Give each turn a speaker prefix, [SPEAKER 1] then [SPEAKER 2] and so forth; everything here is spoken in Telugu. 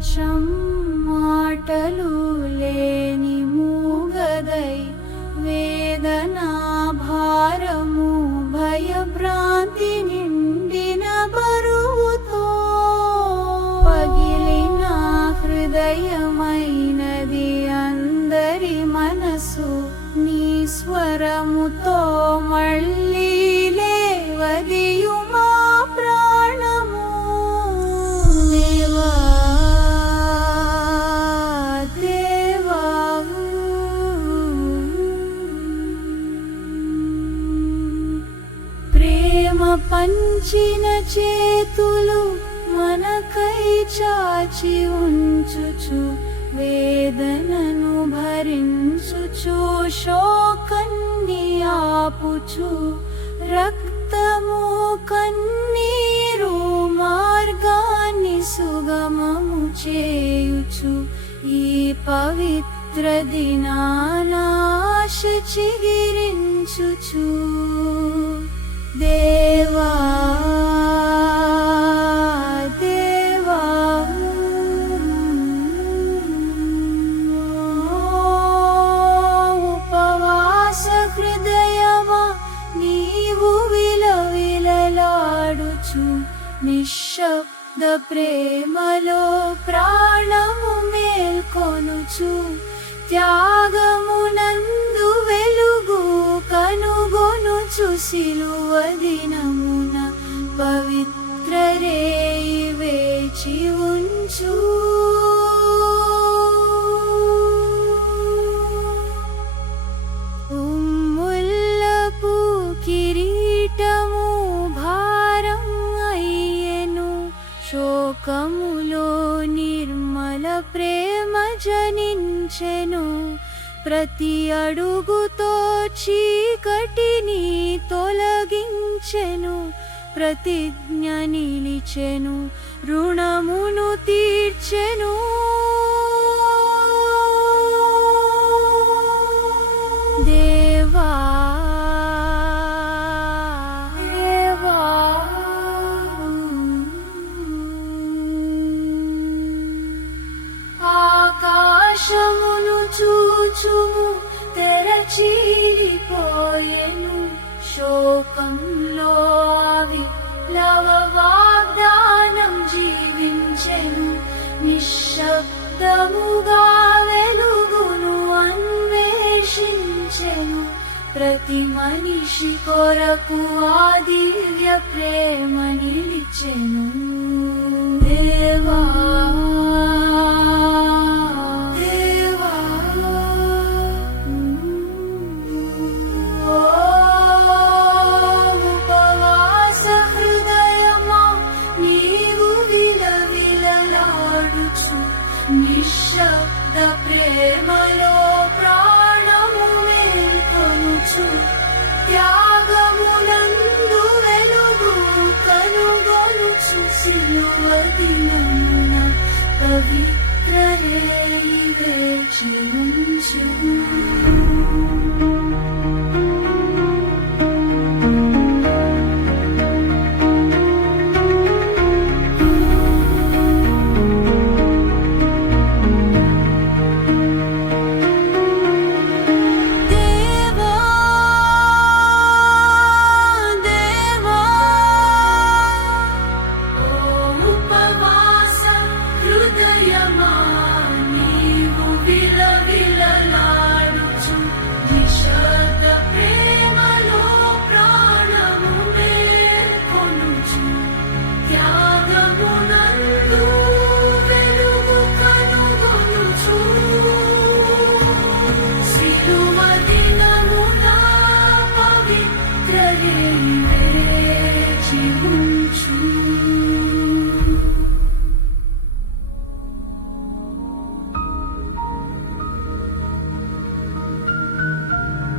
[SPEAKER 1] ప్రపంచం మాటలు లేని మూగదై వేదనా భారము భయభ్రాంతి నిండిన బరువుతో పగిలిన హృదయమైనది అందరి మనసు నీ స్వరముతో పంచిన చేతులు మనకై చాచి ఉంచుచు వేదనను భరించుచు శోకన్ని ఆపుచు రక్తము కన్నీరు మార్గాన్ని సుగమము చేయుచు ఈ పవిత్ర దినానాశ చిగిరించుచు. उपवास हृदय निलविडु निशब्द प्रेमलो प्राणमु मेल्कोनुचु त्या సిలువ దినమున పవిత్ర వేచి ఉంచు. ఉమ్ముల్లపు కిరీటము భారం అయ్యెను. శోకములో నిర్మల ప్రేమ జనించెను. ప్రతి అడుగుతో చీకటిని తొలగించెను ప్రతిజ్ఞ నిలిచెను రుణమును తీర్చెను. ఆకాశమును చూచుము తెరచీలిపోయెను. శోకంలో అవి లవ వాగ్దానం జీవించెను. నిశ్శబ్దముగా వెలుగును అన్వేషించెను. ప్రతి మనిషి కొరకు ఆ దివ్య ప్రేమ నిలిచెను. దేవా